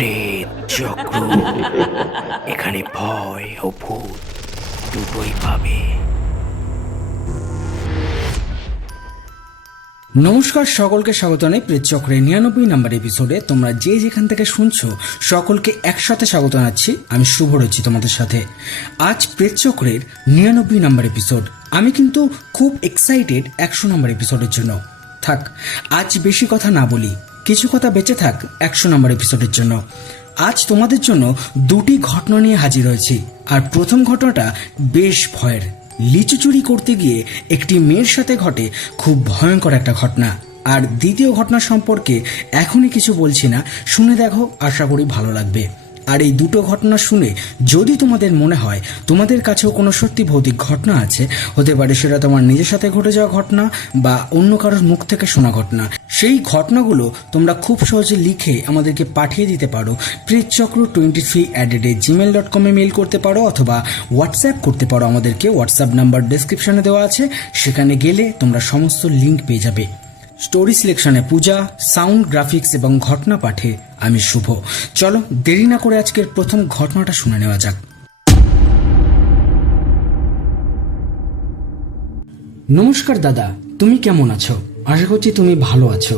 প্রেত চক্র। এখানে ভয় ও ভূত দুটোই পাবে। নমস্কার, সকলকে স্বাগত জানাই প্রেতচক্রের 99 নম্বর এপিসোডে। তোমরা যে যেখান থেকে শুনছো সকলকে একসাথে স্বাগত জানাচ্ছি। আমি শুভ রয়েছি তোমাদের সাথে। আজ প্রেতচক্রের 99 নম্বর এপিসোড। আমি কিন্তু খুব এক্সাইটেড 100 নম্বর এপিসোডের জন্য। থাক, আজ বেশি কথা না বলি, কিছু কথা বেঁচে থাক 100 নম্বর এপিসোডের জন্য। আজ তোমাদের জন্য দুটি ঘটনা নিয়ে হাজির হয়েছি। আর প্রথম ঘটনাটা বেশ ভয়ের। লিচু চুরি করতে গিয়ে একটি মেয়ের সাথে ঘটে খুব ভয়ঙ্কর একটা ঘটনা। আর দ্বিতীয় ঘটনা সম্পর্কে এখনই কিছু বলছি না, শুনে দেখো, আশা করি ভালো লাগবে। আর এই দুটো ঘটনা শুনে যদি তোমাদের মনে হয় তোমাদের কাছেও কোনো সত্যি ভৌতিক ঘটনা আছে, হতে পারে সেটা তোমার নিজের সাথে ঘটে যাওয়া ঘটনা বা অন্য কারোর মুখ থেকে শোনা ঘটনা, সেই ঘটনাগুলো তোমরা খুব সহজে লিখে আমাদেরকে পাঠিয়ে দিতে পারো। pretchakro23@gmail.com মেল করতে পারো অথবা হোয়াটসঅ্যাপ করতে পারো আমাদেরকে। হোয়াটসঅ্যাপ নাম্বার ডেসক্রিপশনে দেওয়া আছে, সেখানে গেলে তোমরা সমস্ত লিঙ্ক পেয়ে যাবে। স্টোরি সিলেকশনে পূজা, সাউন্ড গ্রাফিক্স এবং ঘটনা পাঠে আমি শুভ। চলো দেরি না করে আজকের প্রথম ঘটনাটা শুনে নেওয়া যাক। নমস্কার দাদা, তুমি কেমন আছো? আশা করছি তুমি ভালো আছো।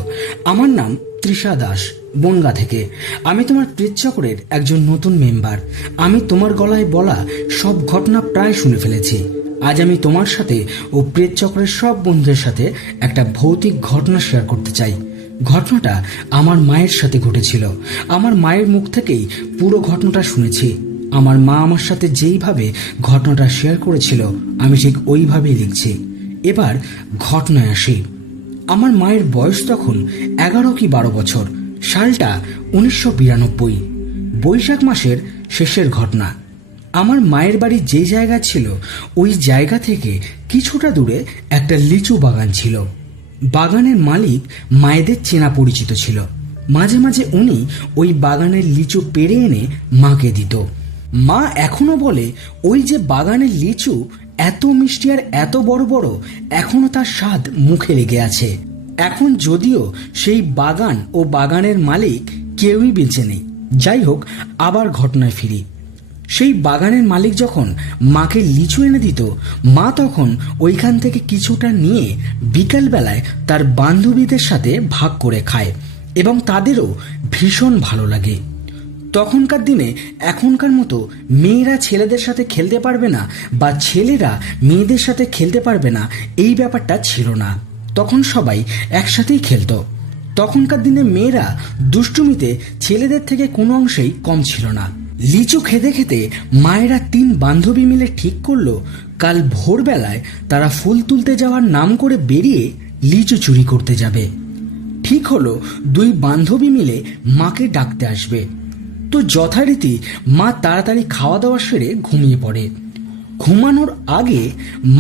আমার নাম তৃষা দাস, বনগা থেকে। আমি তোমার প্রেতচক্রের একজন নতুন মেম্বার। আমি তোমার গলায় বলা সব ঘটনা প্রায় শুনে ফেলেছি। আজ আমি তোমার সাথে ও প্রেতচক্রের সব বন্ধুদের সাথে একটা ভৌতিক ঘটনা শেয়ার করতে চাই। ঘটনাটা আমার মায়ের সাথে ঘটেছিল। আমার মায়ের মুখ থেকেই পুরো ঘটনাটা শুনেছি। আমার মা আমার সাথে যেইভাবে ঘটনাটা শেয়ার করেছিল আমি ঠিক ওইভাবেই লিখছি। এবার ঘটনায় আসি। আমার মায়ের বয়স তখন 11 কি 12 বছর। সালটা 1992, বৈশাখ মাসের শেষের ঘটনা। আমার মায়ের বাড়ি যে জায়গা ছিল ওই জায়গা থেকে কিছুটা দূরে একটা লিচু বাগান ছিল। বাগানের মালিক মায়েদের চেনা পরিচিত ছিল। মাঝে মাঝে উনি ওই বাগানের লিচু পেড়ে এনে মাকে দিত। মা এখনো বলে ওই যে বাগানের লিচু এত মিষ্টি আর এত বড় বড়, এখনো তার স্বাদ মুখে লেগে আছে। এখন যদিও সেই বাগান ও বাগানের মালিক কেউই বেঁচে নেই। যাই হোক, আবার ঘটনায় ফিরি। সেই বাগানের মালিক যখন মাকে লিচু এনে দিত, মা তখন ওইখান থেকে কিছুটা নিয়ে বিকালবেলায় তার বান্ধবীদের সাথে ভাগ করে খায় এবং তাদেরও ভীষণ ভালো লাগে। তখনকার দিনে এখনকার মতো মেয়েরা ছেলেদের সাথে খেলতে পারবে না বা ছেলেরা মেয়েদের সাথে খেলতে পারবে না, এই ব্যাপারটা ছিল না। তখন সবাই একসাথেই খেলতো। তখনকার দিনে মেয়েরা দুষ্টুমিতে ছেলেদের থেকে কোনো অংশেই কম ছিল না। লিচু খেতে খেতে মায়েরা 3 বান্ধবী মিলে ঠিক করলো কাল ভোরবেলায় তারা ফুল তুলতে যাওয়ার নাম করে বেরিয়ে লিচু চুরি করতে যাবে। ঠিক হলো 2 বান্ধবী মিলে মাকে ডাকতে আসবে। তো যথারীতি মা তাড়াতাড়ি খাওয়া দাওয়া সেরে ঘুমিয়ে পড়ে। ঘুমানোর আগে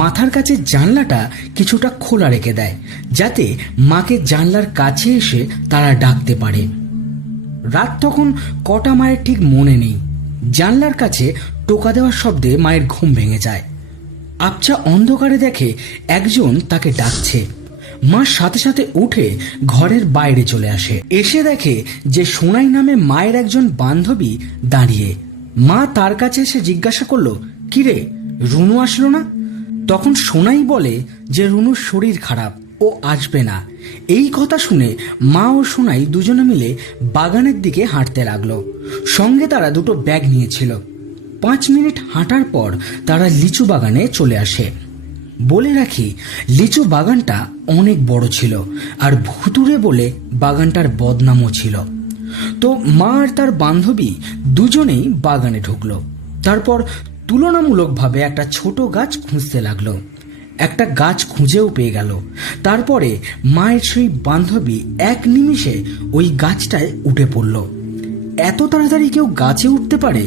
মাথার কাছে জানলাটা কিছুটা খোলা রেখে দেয়, যাতে মাকে জানলার কাছে এসে তারা ডাকতে পারে। রাত তখন কটা মায়ের ঠিক মনে নেই। জানলার কাছে টোকা দেওয়ার শব্দে মায়ের ঘুম ভেঙে যায়। আবছা অন্ধকারে দেখে একজন তাকে ডাকছে। মা সাথে সাথে উঠে ঘরের বাইরে চলে আসে। এসে দেখে যে সোনাই নামে মায়ের একজন বান্ধবী দাঁড়িয়ে। মা তার কাছে এসে জিজ্ঞাসা করলো, কিরে, রুনু আসলো না? তখন সোনাই বলে যে রুনুর শরীর খারাপ, ও আসবে না। এই কথা শুনে মা ও সোনাই দুজনে মিলে বাগানের দিকে হাঁটতে লাগলো। সঙ্গে তারা 2টো ব্যাগ নিয়েছিল। 5 মিনিট হাঁটার পর তারা লিচু বাগানে চলে আসে। বলে রাখি, লিচু বাগানটা অনেক বড় ছিল আর ভুতুড়ে বলে বাগানটার বদনামও ছিল। তো মা আর তার বান্ধবী দুজনেই বাগানে ঢুকলো। তারপর তুলনামূলকভাবে একটা ছোট গাছ খুঁজতে লাগলো। একটা গাছ খুঁজেও পেয়ে গেল। তারপরে মায়ের সেই বান্ধবী 1 নিমিষে ওই গাছটায় উঠে পড়ল। এত তাড়াতাড়ি কেউ গাছে উঠতে পারে?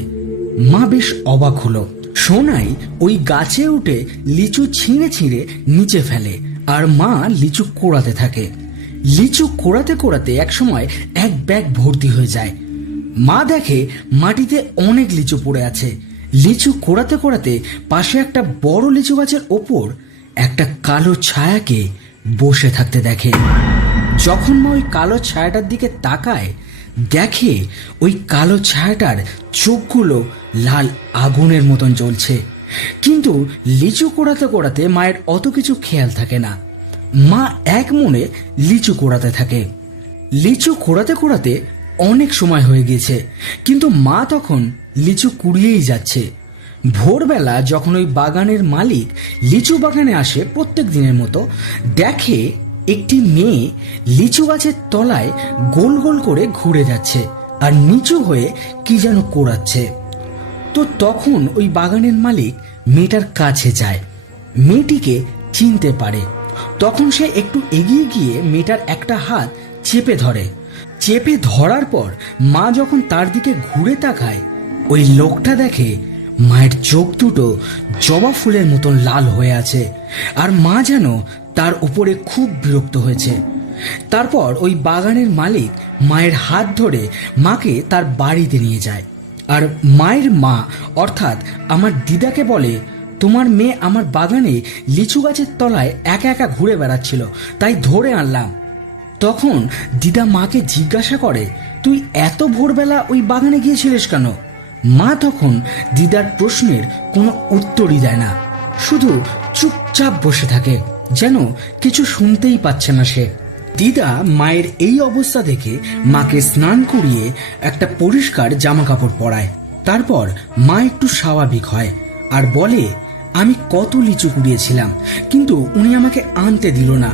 মা বেশ অবাক হলো। সোনাই ওই গাছে উঠে লিচু ছিঁড়ে ছিঁড়ে নিচে ফেলে আর মা লিচু কোড়াতে থাকে। লিচু কোড়াতে কোড়াতে একসময় 1 ব্যাগ ভর্তি হয়ে যায়। মা দেখে মাটিতে অনেক লিচু পড়ে আছে। লিচু কোড়াতে কোড়াতে পাশে একটা বড় লিচু গাছের ওপর একটা কালো ছায়াকে বসে থাকতে দেখে। যখন মা ওই কালো ছায়াটার দিকে তাকায়, দেখে ওই কালো ছায়াটার চোখগুলো লাল আগুনের মতন জ্বলছে। কিন্তু লিচু কোড়াতে কোড়াতে মায়ের অত কিছু খেয়াল থাকে না। মা এক মনে লিচু কোড়াতে থাকে। লিচু কোড়াতে কোড়াতে অনেক সময় হয়ে গেছে, কিন্তু মা তখন লিচু কুড়িয়েই যাচ্ছে। ভোরবেলা যখন ওই বাগানের মালিক লিচু বাগানে আসে প্রত্যেক দিনের মতো, দেখে একটি মেয়ে লিচু গাছের তলায় গোল গোল করে ঘুরে যাচ্ছে আর নিচু হয়ে কি যেন কোড়াচ্ছে। তো তখন ওই বাগানের মালিক মেয়েটার কাছে যায়, মেয়েটিকে চিনতে পারে। তখন সে একটু এগিয়ে গিয়ে মেয়েটার একটা হাত চেপে ধরে। চেপে ধরার পর মা যখন তার দিকে ঘুরে তাকায়, ওই লোকটা দেখে মায়ের চোখ দুটো জবা ফুলের মতন লাল হয়ে আছে, আর মা যেন তার উপরে খুব বিরক্ত হয়েছে। তারপর ওই বাগানের মালিক মায়ের হাত ধরে মাকে তার বাড়িতে নিয়ে যায়। আর মায়ের মা অর্থাৎ আমার দিদাকে বলে, তোমার মেয়ে আমার বাগানে লিচু গাছের তলায় একা একা ঘুরে বেড়াচ্ছিল, তাই ধরে আনলাম। তখন দিদা মাকে জিজ্ঞাসা করে, তুই এত ভোরবেলা ওই বাগানে গিয়েছিলিস কেন? মা তখন দিদার প্রশ্নের কোনো উত্তরই দেয় না, শুধু চুপচাপ বসে থাকে, যেন কিছু শুনতেই পাচ্ছে না সে। দিদা মায়ের এই অবস্থা দেখে মাকে স্নান করিয়ে একটা পরিষ্কার জামা কাপড় পরায়। তারপর মা একটু স্বাভাবিক হয় আর বলে, আমি কত লিচু কুড়িয়েছিলাম, কিন্তু উনি আমাকে আনতে দিল না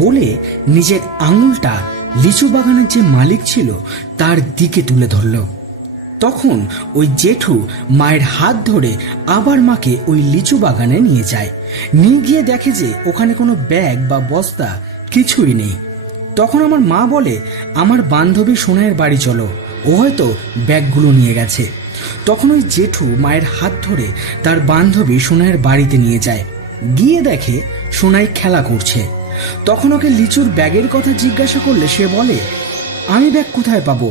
বলে নিজের আঙুলটা লিচু বাগানের যে মালিক ছিল তার দিকে তুলে ধরল। তখন ওই জেঠু মায়ের হাত ধরে আবার মাকে ওই লিচু বাগানে নিয়ে যায়। নিয়ে গিয়ে দেখে যে ওখানে কোনো ব্যাগ বা বস্তা কিছুই নেই। তখন আমার মা বলে, আমার বান্ধবী সোনাইয়ের বাড়ি চলো, ও হয়তো ব্যাগগুলো নিয়ে গেছে। তখন ওই জেঠু মায়ের হাত ধরে তার বান্ধবী সোনাইয়ের বাড়িতে নিয়ে যায়। গিয়ে দেখে সোনাই খেলা করছে। তখন ওকে লিচুর ব্যাগের কথা জিজ্ঞাসা করলে সে বলে, আমি ব্যাগ কোথায় পাবো?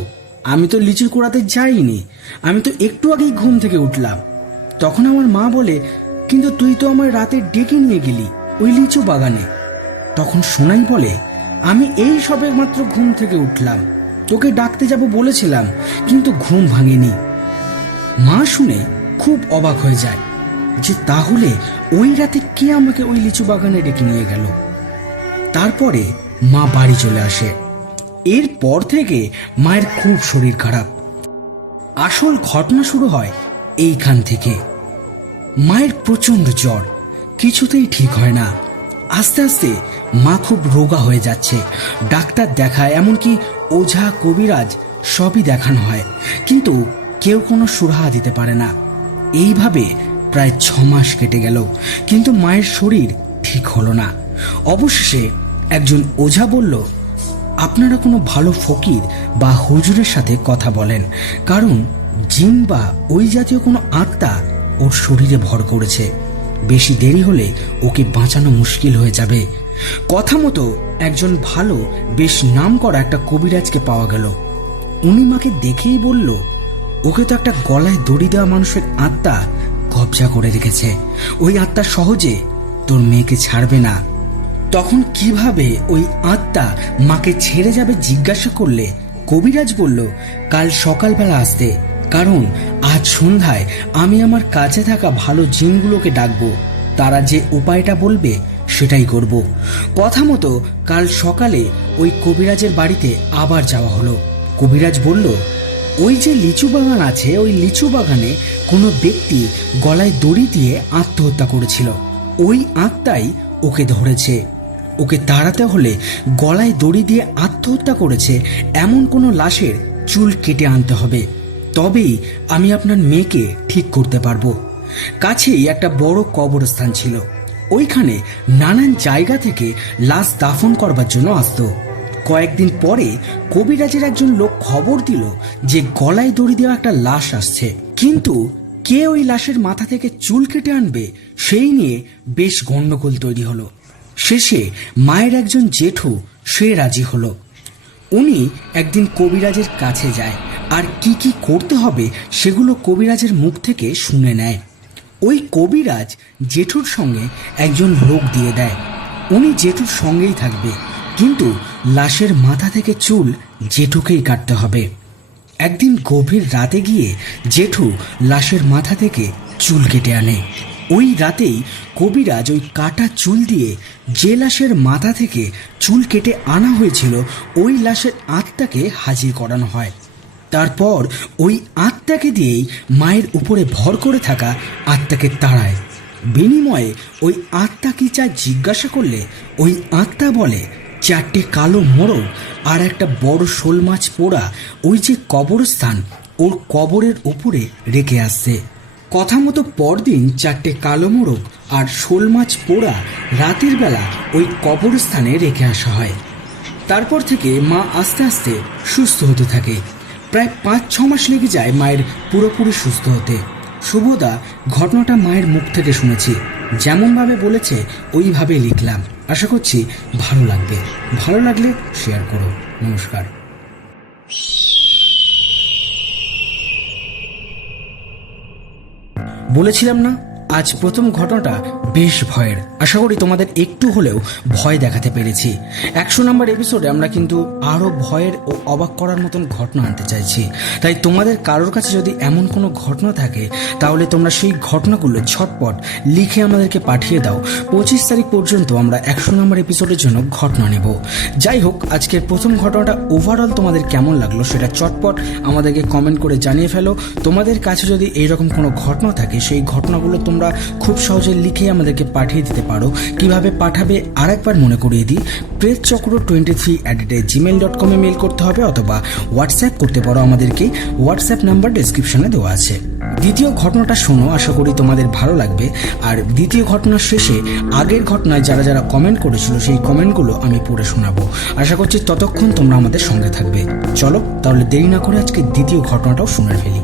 আমি তো লিচু কুড়াতে যাইনি, আমি তো একটু আগেই ঘুম থেকে উঠলাম। তখন আমার মা বলে, কিন্তু তুই তো আমার রাতে ডেকে নিয়ে গেলি ওই লিচু বাগানে। তখন সোনাই বলে, আমি এই সবে মাত্র ঘুম থেকে উঠলাম, তোকে ডাকতে যাব বলেছিলাম, কিন্তু ঘুম ভাঙেনি। মা শুনে খুব অবাক হয়ে যায় যে তাহলে ওই রাতে কে আমাকে ওই লিচু বাগানে ডেকে নিয়ে গেল। তারপরে মা বাড়ি চলে আসে। এরপর থেকে মায়ের খুব শরীর খারাপ। আসল ঘটনা শুরু হয় এইখান থেকে। মায়ের প্রচন্ড জ্বর, কিছুতেই ঠিক হয় না। আস্তে আস্তে মা খুব রোগা হয়ে যাচ্ছে। ডাক্তার দেখায়, এমনকি ওঝা কবিরাজ সবই দেখানো হয়, কিন্তু কেউ কোনো সুরাহা দিতে পারে না। এইভাবে প্রায় 6 মাস কেটে গেল, কিন্তু মায়ের শরীর ঠিক হলো না। অবশেষে একজন ওঝা বলল, আপনারা কোনো ভালো ফকির বা হুজুরের সাথে কথা বলেন, কারণ জিন বা ওই জাতীয় কোনো আত্মা ওর শরীরে ভর করেছে। বেশি দেরি হলে ওকে বাঁচানো মুশকিল হয়ে যাবে। কথা মতো একজন ভালো বেশ নাম করা একটা কবিরাজকে পাওয়া গেল। উনি মাকে দেখেই বলল, ওকে তো একটা গলায় দড়ি দেওয়া মানুষের আত্মা কবজা করে রেখেছে, ওই আত্মা সহজে তোর মেয়েকে ছাড়বে না। তখন কিভাবে ওই আত্মা মাকে ছেড়ে যাবে জিজ্ঞাসা করলে কবিরাজ বলল, কাল সকালবেলা আসতে, কারণ আজ সন্ধ্যায় আমি আমার কাছে থাকা ভালো জিনগুলোকে ডাকবো, তারা যে উপায়টা বলবে সেটাই করব। কথা মতো কাল সকালে ওই কবিরাজের বাড়িতে আবার যাওয়া হলো। কবিরাজ বলল, ওই যে লিচু বাগান আছে, ওই লিচু বাগানে কোনো ব্যক্তি গলায় দড়ি দিয়ে আত্মহত্যা করেছিল, ওই আত্মাই ওকে ধরেছে। ওকে তাড়াতে হলে গলায় দড়ি দিয়ে আত্মহত্যা করেছে এমন কোনো লাশের চুল কেটে আনতে হবে, তবেই আমি আপনার মেয়েকে ঠিক করতে পারবো। কাছেই একটা বড় কবরস্থান ছিল, ওইখানে নানান জায়গা থেকে লাশ দাফন করবার জন্য আসতো। কয়েকদিন পরে কবিরাজের একজন লোক খবর দিল যে গলায় দড়ি দেওয়া একটা লাশ আসছে, কিন্তু কে ওই লাশের মাথা থেকে চুল কেটে আনবে সেই নিয়ে বেশ গন্ডগোল তৈরি হলো। শেষে মায়ের একজন জেঠু সে রাজি হলো। উনি একদিন কবিরাজের কাছে যায় আর কি কি করতে হবে সেগুলো কবিরাজের মুখ থেকে শুনে নেয়। ওই কবিরাজ জেঠুর সঙ্গে একজন লোক দিয়ে দেয়, উনি জেঠুর সঙ্গেই থাকবে, কিন্তু লাশের মাথা থেকে চুল জেঠুকেই কাটতে হবে। একদিন গভীর রাতে গিয়ে জেঠু লাশের মাথা থেকে চুল কেটে আনে। ওই রাতেই কবিরাজ ওই কাটা চুল দিয়ে যে লাশের মাথা থেকে চুল কেটে আনা হয়েছিল ওই লাশের আত্মাকে হাজির করানো হয়। তারপর ওই আত্মাকে দিয়েই মায়ের উপরে ভর করে থাকা আত্মাকে তাড়ায়। বিনিময়ে ওই আত্মা কি চায় জিজ্ঞাসা করলে ওই আত্মা বলে 4টে কালো মোড়ক আর একটা বড় শোল মাছ পোড়া ওই যে কবরস্থান ওর কবরের উপরে রেখে আসছে। কথা মতো পরদিন 4টে কালো মোড়ক আর শোল মাছ পোড়া রাতের বেলা ওই কবরস্থানে রেখে আসা হয়। তারপর থেকে মা আস্তে আস্তে সুস্থ হতে থাকে। প্রায় 5-6 মাস লেগে যায় মায়ের পুরোপুরি সুস্থ হতে। শুভদা ঘটনাটা মায়ের মুখ থেকে শুনেছি, যেমনভাবে বলেছে ওইভাবে লিখলাম। আশা করছি ভালো লাগবে। ভালো লাগলে শেয়ার করো। নমস্কার। বলেছিলাম না আজ প্রথম ঘটনাটা বেশ ভয়ের। আশা করি তোমাদের একটু হলেও ভয় দেখাতে পেরেছি। 100 নম্বর এপিসোডে আমরা কিন্তু আরও ভয়ের ও অবাক করার মতন ঘটনা আনতে চাইছি। তাই তোমাদের কারোর কাছে যদি এমন কোনো ঘটনা থাকে তাহলে তোমরা সেই ঘটনাগুলো ঝটপট লিখে আমাদেরকে পাঠিয়ে দাও। 25 তারিখ পর্যন্ত আমরা 100 নম্বর এপিসোডের জন্য ঘটনা নেব। যাই হোক, আজকের প্রথম ঘটনাটা ওভারঅল তোমাদের কেমন লাগলো সেটা চটপট আমাদেরকে কমেন্ট করে জানিয়ে ফেলো। তোমাদের কাছে যদি এইরকম কোনো ঘটনা থাকে সেই ঘটনাগুলো তোমরা খুব সহজে লিখে আমাদেরকে পাঠিয়ে দিতে পারো। কিভাবে পাঠাবে আরেকবার মনে করিয়ে দিই, presschakro23@gmail.com এ মেল করতে হবে অথবা হোয়াটসঅ্যাপ করতে পারো আমাদেরকে। হোয়াটসঅ্যাপ নাম্বার ডেসক্রিপশনে দেওয়া আছে। দ্বিতীয় ঘটনাটা শোনো, আশা করি তোমাদের ভালো লাগবে। আর দ্বিতীয় ঘটনার শেষে আগের ঘটনায় যারা যারা কমেন্ট করেছিল সেই কমেন্টগুলো আমি পড়ে শোনাবো। আশা করছি ততক্ষণ তোমরা আমাদের সঙ্গে থাকবে। চলো তাহলে দেরি না করে আজকে দ্বিতীয় ঘটনাটাও শুনে ফেলি।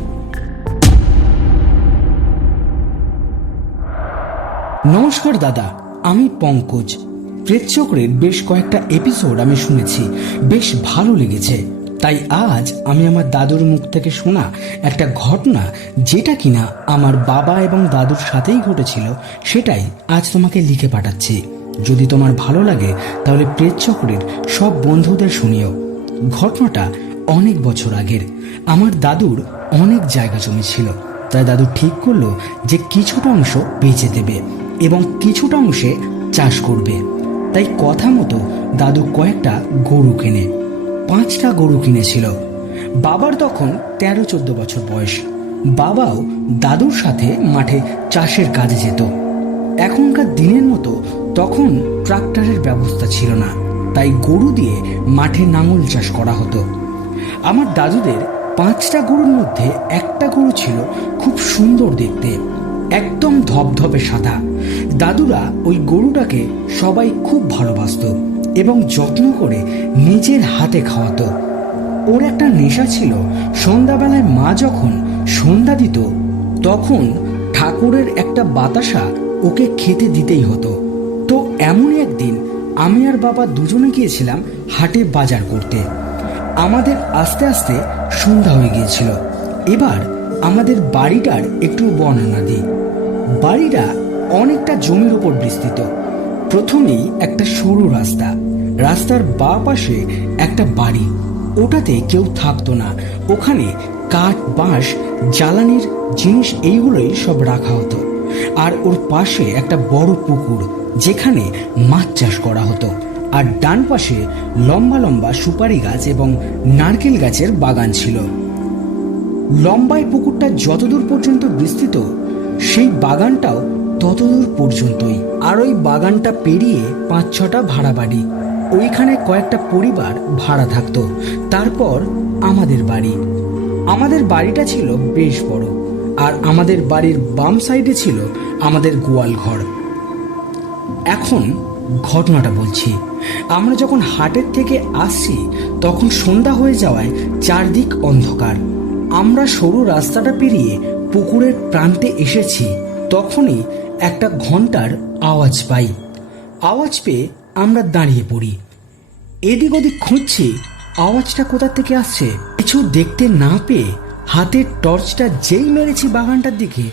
নমস্কার দাদা, আমি পঙ্কজ। প্রেতচক্রের বেশ কয়েকটা এপিসোড আমি শুনেছি, বেশ ভালো লেগেছে। তাই আজ আমি আমার দাদুর মুখ থেকে শোনা একটা ঘটনা, যেটা কিনা আমার বাবা এবং দাদুর সাথেই ঘটেছিল, সেটাই আজ তোমাকে লিখে পাঠাচ্ছি। যদি তোমার ভালো লাগে তাহলে প্রেতচক্রের সব বন্ধুদের শুনিও। ঘটনাটা অনেক বছর আগের। আমার দাদুর অনেক জায়গা জমি ছিল, তাই দাদু ঠিক করলো যে কিছুটা অংশ বেচে দেবে এবং কিছুটা অংশে চাষ করবে। তাই কথা মতো দাদু কয়েকটা গরু কেনে। 5টা গরু কিনেছিল। বাবার তখন 13-14 বছর বয়স। বাবাও দাদুর সাথে মাঠে চাষের কাজে যেত। এখনকার দিনের মতো তখন ট্রাক্টরের ব্যবস্থা ছিল না, তাই গরু দিয়ে মাঠে লাঙল চাষ করা হতো। আমার দাদুদের 5টা গরুর মধ্যে একটা গরু ছিল খুব সুন্দর দেখতে, একদম ধবধবে সাদা। দাদুরা ওই গরুটাকে সবাই খুব ভালোবাসতো এবং যত্ন করে নিজের হাতে খাওয়াতো। ওর একটা নেশা ছিল, সন্ধ্যাবেলায় মা যখন সন্ধ্যা দিত তখন ঠাকুরের একটা বাতাসা ওকে খেতে দিতেই হতো। তো এমনই একদিন আমি আর বাবা দুজনে গিয়েছিলাম হাটে বাজার করতে। আমাদের আস্তে আস্তে সন্ধ্যা হয়ে গিয়েছিল। এবার আমাদের বাড়িটার একটু বর্ণনা দিই। বাড়িটা অনেকটা জমির উপর বিস্তৃত। প্রথমেই একটা সরু রাস্তা, রাস্তার বাঁ পাশে একটা বাড়ি, ওটাতে কেউ থাকতো না। ওখানে কাঠ, বাঁশ, জ্বালানির জিনিস এইগুলোই সব রাখা হতো। আর ওর পাশে একটা বড় পুকুর, যেখানে মাছ চাষ করা হতো। আর ডান পাশে লম্বা লম্বা সুপারি গাছ এবং নারকেল গাছের বাগান ছিল। লম্বায় পুকুরটা যতদূর পর্যন্ত বিস্তৃত, সেই বাগানটাও ততদূর পর্যন্তই। আর ওই বাগানটা পেরিয়ে 5-6টা ভাড়া বাড়ি, ওইখানে কয়েকটা পরিবার ভাড়া থাকতো। তারপর আমাদের বাড়ি। আমাদের বাড়িটা ছিল বেশ বড়, আর আমাদের বাড়ির বাম সাইডে ছিল আমাদের গোয়াল ঘর। এখন ঘটনাটা বলছি। আমরা যখন হাটের থেকে আসছি তখন সন্ধ্যা হয়ে যাওয়ায় চারদিক অন্ধকার। আমরা সরু রাস্তাটা পেরিয়ে পুকুরের প্রান্তে এসেছি, তখনই একটা ঘন্টার আওয়াজ পাই। আওয়াজ পেয়ে আমরা দাঁড়িয়ে পড়ি। এদিক ওদিক খুঁজছি আওয়াজটা কোথা থেকে আসছে। কিছু দেখতে না পেয়ে হাতের টর্চটা যেই মেরেছি বাগানটার দিকে,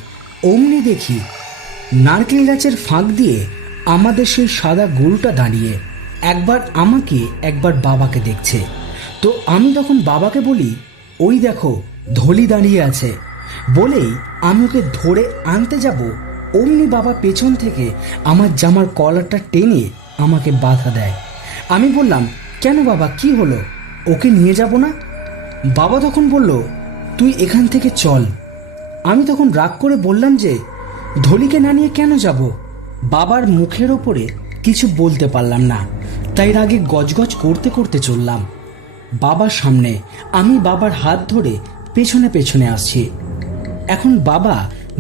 অমনি দেখি নারকেল গাছের ফাঁক দিয়ে আমাদের সেই সাদা গরুটা দাঁড়িয়ে একবার আমাকে একবার বাবাকে দেখছে। তো আমি তখন বাবাকে বলি, ওই দেখো ধলি দাঁড়িয়ে আছে। বলেই আমি ওকে ধরে আনতে যাব, অমনি বাবা পেছন থেকে আমার জামার কলারটা টেনে আমাকে বাধা দেয়। আমি বললাম, কেন বাবা, কি হলো? ওকে নিয়ে যাব না? বাবা তখন বলল, তুই এখান থেকে চল। আমি তখন রাগ করে বললাম যে ধলিকে না নিয়ে কেন যাব? বাবার মুখের ওপরে কিছু বলতে পারলাম না, তাই রাগে গজগজ করতে করতে চললাম বাবার সামনে। আমি বাবার হাত ধরে পেছনে পেছনে আসছি। এখন বাবা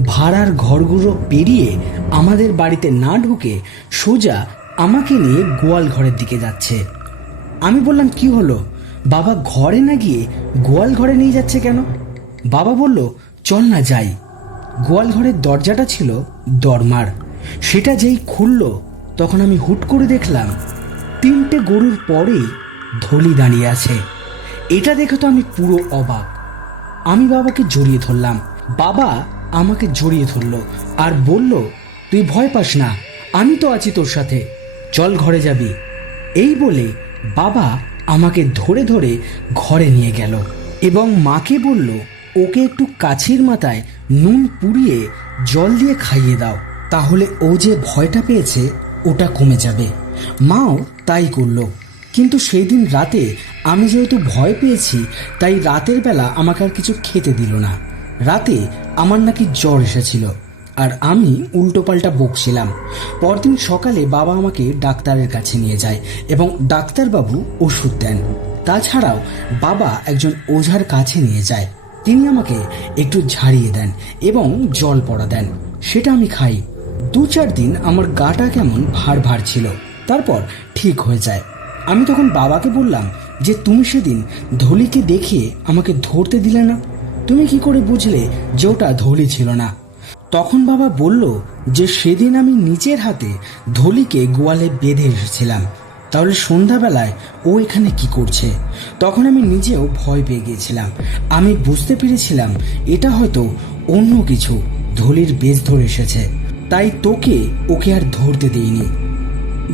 ভাড়ার ঘরগুলো পেরিয়ে আমাদের বাড়িতে না ঢুকে সোজা আমাকে নিয়ে গোয়াল ঘরের দিকে যাচ্ছে। আমি বললাম, কি হলো? বাবা ঘরে না গিয়ে গোয়াল ঘরে নিয়ে যাচ্ছে কেন? বাবা বলল, চল না যাই। গোয়াল ঘরের দরজাটা ছিল দরমার, সেটা যেই খুলল তখন আমি হুট করে দেখলাম 3টে গরুর পরেই ধলি দাঁড়িয়ে আছে। এটা দেখে তো আমি পুরো অবাক। আমি বাবাকে জড়িয়ে ধরলাম। বাবা আমাকে জড়িয়ে ধরলো আর বলল, তুই ভয় পাস না, আমি তো আছি তোর সাথে, চল ঘরে যাবি। এই বলে বাবা আমাকে ধরে ধরে ঘরে নিয়ে গেল এবং মাকে বলল, ওকে একটু কাছির মাথায় নুন পুড়িয়ে জল দিয়ে খাইয়ে দাও, তাহলে ও যে ভয়টা পেয়েছে ওটা কমে যাবে। মাও তাই করলো। কিন্তু সেই দিন রাতে আমি যেহেতু ভয় পেয়েছি, তাই রাতের বেলা আমাকে আর কিছু খেতে দিল না। রাতে আমার নাকি জ্বর এসেছিল আর আমি উল্টোপাল্টা বকছিলাম। পরদিন সকালে বাবা আমাকে ডাক্তারের কাছে নিয়ে যায় এবং ডাক্তারবাবু ওষুধ দেন। তাছাড়াও বাবা একজন ওঝার কাছে নিয়ে যায়, তিনি আমাকে একটু ঝাড়িয়ে দেন এবং জল পড়া দেন, সেটা আমি খাই। 2-4 দিন আমার গাটা কেমন ভার ভার ছিল, তারপর ঠিক হয়ে যায়। আমি তখন বাবাকে বললাম যে তুমি সেদিন ধলিকে দেখে আমাকে ধরতে দিলে না, তুমি কি করে বুঝলে যে ওটা ধলি ছিল না? তখন বাবা বলল যে সেদিন আমি নিজের হাতে ধলিকে গোয়ালে বেঁধে এসেছিলাম, তাহলে সন্ধ্যাবেলায় ও এখানে কি করছে? তখন আমি নিজেও ভয় পেয়ে গিয়েছিলাম। আমি বুঝতে পেরেছিলাম এটা হয়তো অন্য কিছু ধলির বেশ ধরে এসেছে, তাই ওকে আর ধরতে দিইনি।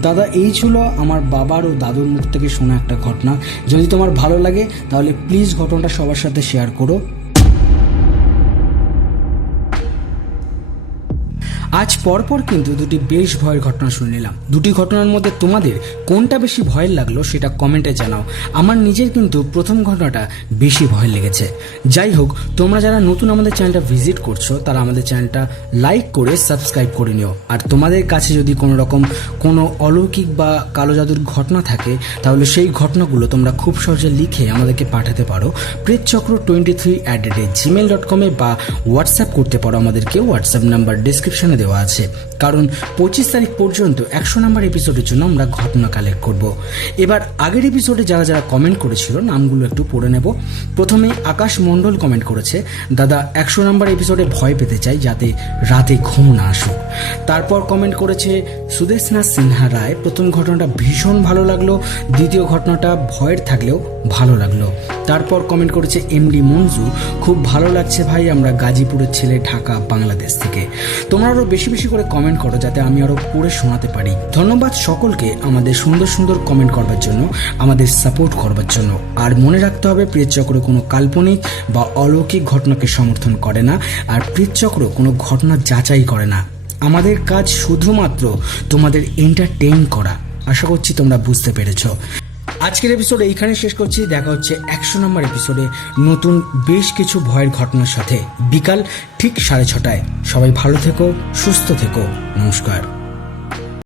দাদা, এই ছিল আমার বাবার ও দাদুর মুখ থেকে শোনা একটা ঘটনা। যদি তোমার ভালো লাগে তাহলে প্লিজ ঘটনাটা সবার সাথে শেয়ার করো। আজ পরপর কিন্তু দুটি বেশ ভয়ের ঘটনা শুনে নিলাম। দুটি ঘটনার মধ্যে তোমাদের কোনটা বেশি ভয়ের লাগলো সেটা কমেন্টে জানাও। আমার নিজের কিন্তু প্রথম ঘটনাটা বেশি ভয় লেগেছে। যাই হোক, তোমরা যারা নতুন আমাদের চ্যানেলটা ভিজিট করছো তারা আমাদের চ্যানেলটা লাইক করে সাবস্ক্রাইব করে নিও। আর তোমাদের কাছে যদি কোনো রকম কোনো অলৌকিক বা কালো জাদুর ঘটনা থাকে তাহলে সেই ঘটনাগুলো তোমরা খুব সহজে লিখে আমাদেরকে পাঠাতে পারো pretchakro23@gmail.com বা হোয়াটসঅ্যাপ করতে পারো আমাদেরকে। হোয়াটসঅ্যাপ নাম্বার ডিসক্রিপশনে দেওয়া আছে, কারণ 25 তারিখ পর্যন্ত 100 নম্বর এপিসোডের জন্য আমরা ঘটনা কালেক্ট করব। এবার আগের এপিসোডে যারা যারা কমেন্ট করেছিল নামগুলো একটু পড়ে নেব। প্রথমে আকাশ মণ্ডল কমেন্ট করেছে, দাদা 100 নম্বর এপিসোডে ভয় পেতে চাই যাতে রাতে ঘুম না আসুক। তারপর কমেন্ট করেছে সুদেশনা সিনহা রায়, প্রথম ঘটনাটা ভীষণ ভালো লাগলো, দ্বিতীয় ঘটনাটা ভয়ের থাকলেও ভালো লাগলো। তারপর কমেন্ট করেছে এমডি মঞ্জু, খুব ভালো লাগছে ভাই, আমরা গাজীপুরের ছেলে, ঢাকা বাংলাদেশ থেকে। তোমরা আরো বেশি বেশি করে কমেন্ট করো যাতে আমি আরো পড়ে শোনাতে পারি। ধন্যবাদ সকলকে আমাদের সুন্দর সুন্দর কমেন্ট করবার জন্য, আমাদের সাপোর্ট করবার জন্য। আর মনে রাখতে হবে প্রেতচক্র কোনো কাল্পনিক বা অলৌকিক ঘটনাকে সমর্থন করে না, আর প্রেতচক্র কোনো ঘটনা যাচাই করে না। আমাদের কাজ শুধুমাত্র তোমাদের এন্টারটেইন করা। আশা করছি তোমরা বুঝতে পেরেছো। আজকের এপিসোড এইখানে শেষ করছি। দেখা হচ্ছে 100 নম্বর এপিসোডে নতুন বেশ কিছু ভয়ের ঘটনার সাথে বিকাল ঠিক 6:30টায়। সবাই ভালো থেকো, সুস্থ থেকো, নমস্কার।